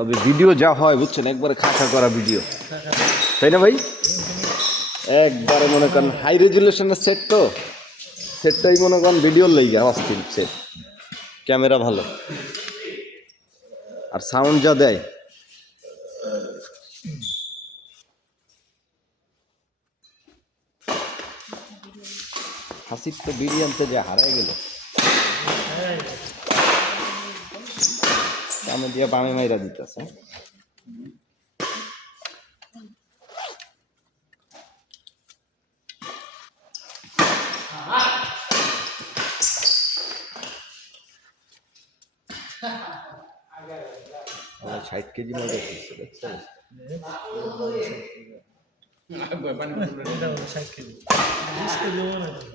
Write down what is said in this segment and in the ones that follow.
তবে ভিডিও যা হয় বুঝছেন একবারে খাঁচা করা ভিডিও, তাই না ভাই? একবারে মনে করেন হাই রেজুলেশনের সেট, তো সেটটাই মনে করেন ভিডিওর লই গা অস্থির সেট, ক্যামেরা ভালো আর সাউন্ড যা দেয়। হাসিব তো বিরিয়ানিতে যে হারাই গেল, সামনে দিয়ে বামে মাইরা দিতেছে। আমার 60 কেজি মজা করছে, দেখছো?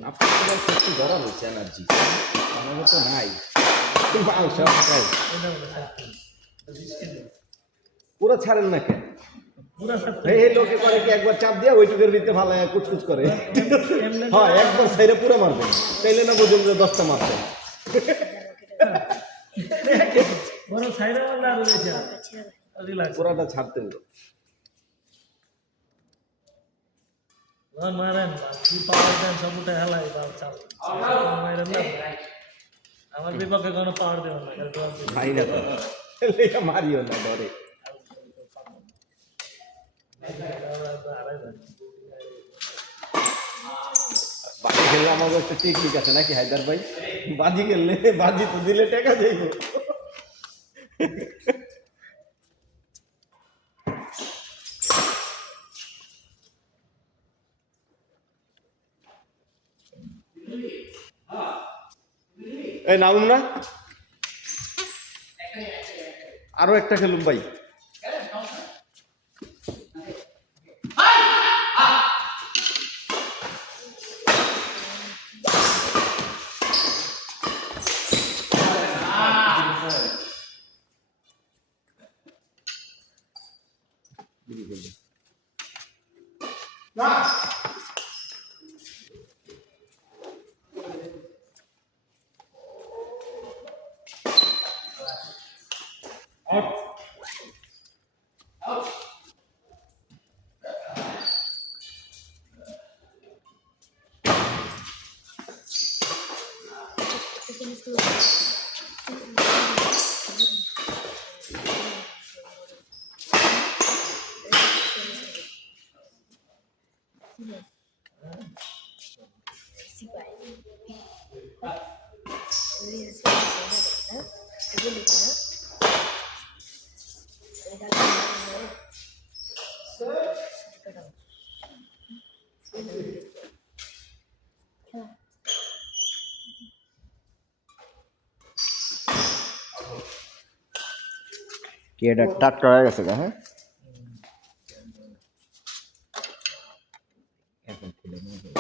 আপনার সত্যি ধরা হয়েছে এনার্জি, আমাদের তো নাই। পুরো ছাড়েন না কেন? এই লোকে করে কি একবার চাপ দিয়া ওইটুকের ভিতরে ভালো কুচকুচ করে, হ্যাঁ একবার সাইডে পুরো মারবেন, তাইলে না বুঝুন যে 10টা মারবেন। পুরাটা ছাড়তে হলো। আমার বিপক্ষে কোনো পাওয়ার দেব না, মারিও না ধরে। বাজি খেললে আমার একটা টেকনিক আছে নাকি হায়দার ভাই? বাজি খেললে বাজি তো দিলে টাকা যাইব। এই নামুন না, আরো একটা খেলুম ভাই। কি এটা টাটকা হয়ে গেছে? হ্যাঁ এখন খুলে নিয়ে যাবো।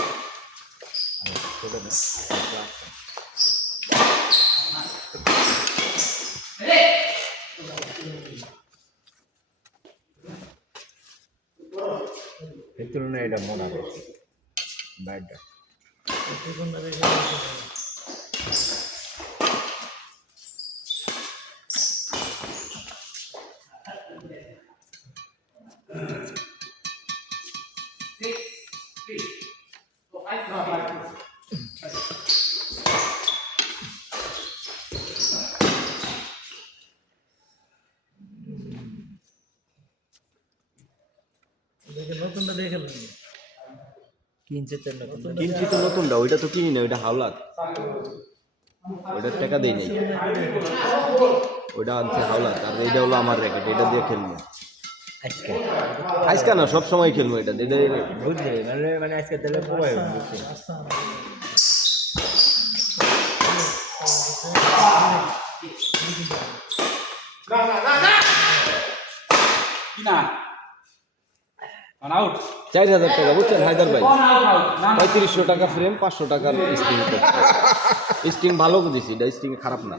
এর তুলনায় এটা মনে হয় ব্যাটটা নতুনটা দেখে কিনছি তো নতুনটা, ওইটা তো কিনি না, ওইটা হাওলাত, ওইটার টাকা দেই নাই, ওইটা আনছে হাওলাত। আর এইটা হলো আমার র্যাকেট, এটা দিয়ে খেলবো আজকে না, সব সময় খেলবো এটা। বুঝলি মানে আজকে তাহলে খুবই বুঝছি। না 4000 টাকা বুঝছেন হায়দার ভাই, 3500 টাকা ফ্রেম, 500 টাকার স্টিং করছে। স্টিং ভালো দিছি, এটা স্টিং খারাপ না,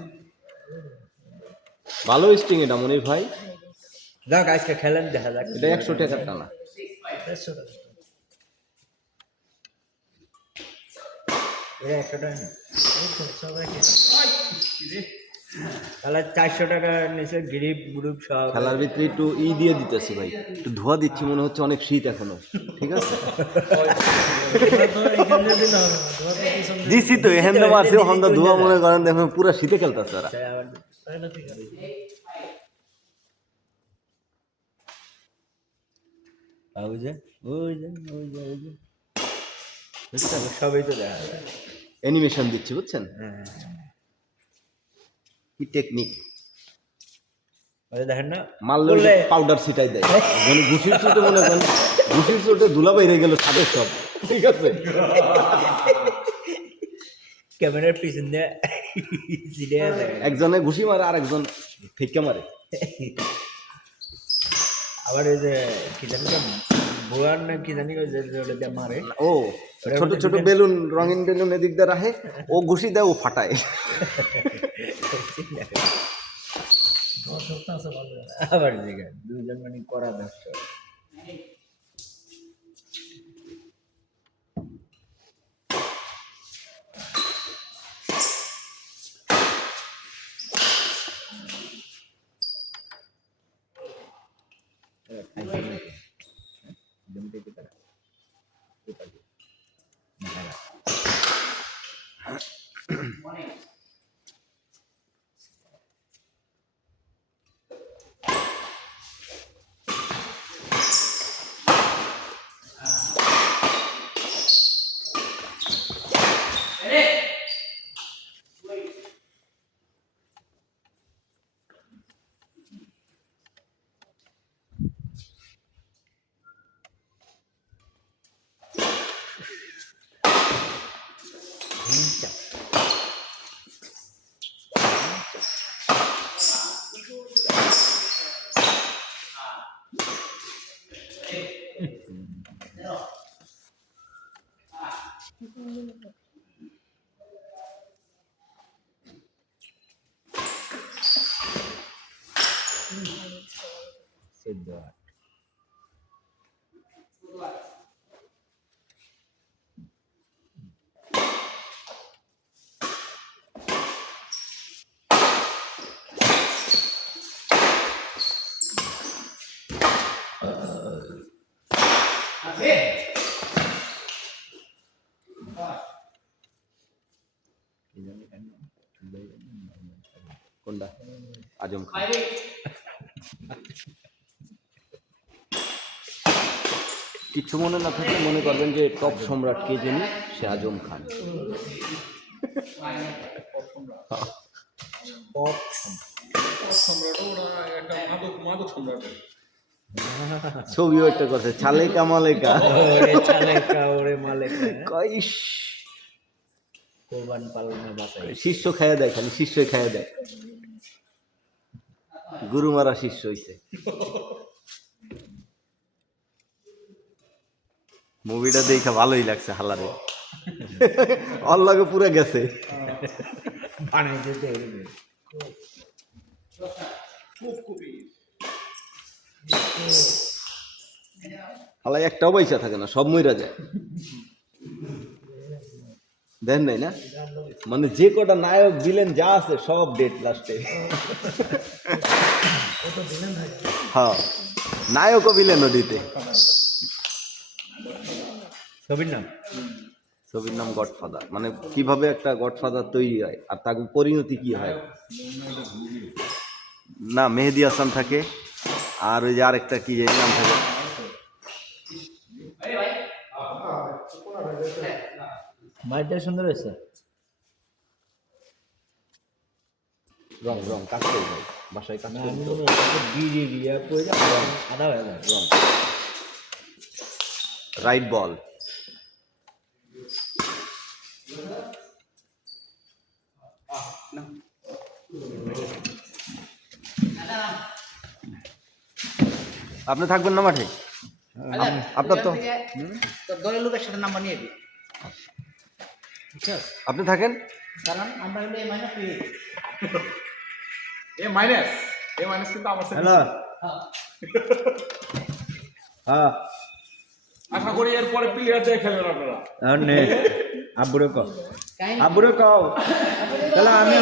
ভালো স্টিং এটা মনির ভাই। দেখ আজকে খেলেন দেখা যাক। এটা 100 টাকার টানা। এটা 100 টাকা। তাহলে 400 টাকা নিচে গ্রিপ গ্রুপ সব খেলার ভিতরে একটু দিয়ে দিতেছি ভাই, একটু ধোয়া দিচ্ছি, মনে হচ্ছে অনেক শীত এখনো। ঠিক আছে, ধোয়া তো এখানে দিলে হবে না, ধোয়া তো পিছন দিয়ে দিছি তো এখান থেকে মারছে, ওখান থেকে ধোয়া মনে করেন দেখুন পুরা শীতে খেলতেছে ওরা। আবার তাহলে ঠিক আছে। ওই যে বুঝছেন? সবই তো দেখা যায়। অ্যানিমেশন দিচ্ছি বুঝছেন, হ্যাঁ কি টেকনিক। ওই যে দেখেন না মারলে বললে পাউডার ছিটাই দেয়, মানে ঘুষির চোটে মনে করেন ঘুষির চোটে ধুলা বাইরে গেল ছাদের সব। ঠিক আছে, ক্যামেরার পিছন দিয়ে সিটে দেখেন একজনে ঘুষি মারে আর একজন ফেঁকে মারে। আবার ওই যে কি জানি ভুয়ার না কি জানি ওই যে ওটা দিয়ে মারে ও ছোট ছোট বেলুন, রঙিন বেলুন এদিক দিয়ে রাখে, ও ঘুষি দেয়, ও ফাটায়। দর্শক তো আছে ভালো আছে। আবার দেখেন দুজন মানে করা দর্শক সিদ্ধ কোনটা? আজম খান। কিছু মনে না থাকলে মনে করবেন যে টপ সম্রাট কে জানি, সে আজম খান। ছবিও একটা কথা, ছালেকা মালেকা ওরে চালেকা ওরে মালেকা কইস, কোরবান পালনে বাঁচাই শিষ্য খাইয়া দেয়, খালি শিষ্যই খাইয়া দেয়, গুরু মারা শিষ্য হইছে। মুভিটা দেখে ভালোই লাগছে হালারে, অল্লাগে পুরো গেছে। বানাইতে দেয় হালাই একটাও পয়সা থাকে না, সব মইরা যায়। দেন নাই না, মানে যে কটা নায়ক ভিলেন যা আছে সব ডেট লাস্টে। কত দিলেন থাকে। হ্যাঁ, নায়কও ভিলেনও দিতে। ছবির নাম ছবির নাম গডফাদার, মানে কিভাবে একটা গডফাদার তৈরি হয় আর তার পরিণতি কি হয়। না, মেহেদী হাসান থাকে, আর ওই যে আরেকটা কি জানি নাম থাকে, মাইটা সুন্দর হয়েছে রং রং কাজ করে ভাই, বাসায় কাজ করে তো। বিড়ি রিয়া করে আদা হয়ে যায় রং, রাইট বল। আপনি থাকবেন না মাঠে? আপনার তো তোর দলের লোকের সাথে নাম্বার নিয়ে দিই, ঠিক আছে? আপনি থাকেন। কারণ আমরা হলো এই মাইনাস পেয়ে এ মাইনাস কিন্তু আমার সাথে হ্যালো হ্যাঁ আশা করি এরপরে প্লেয়ার দিয়ে খেলবেন আপনারা। আব্বুরে কও আব্বুরে কও তাহলে আমি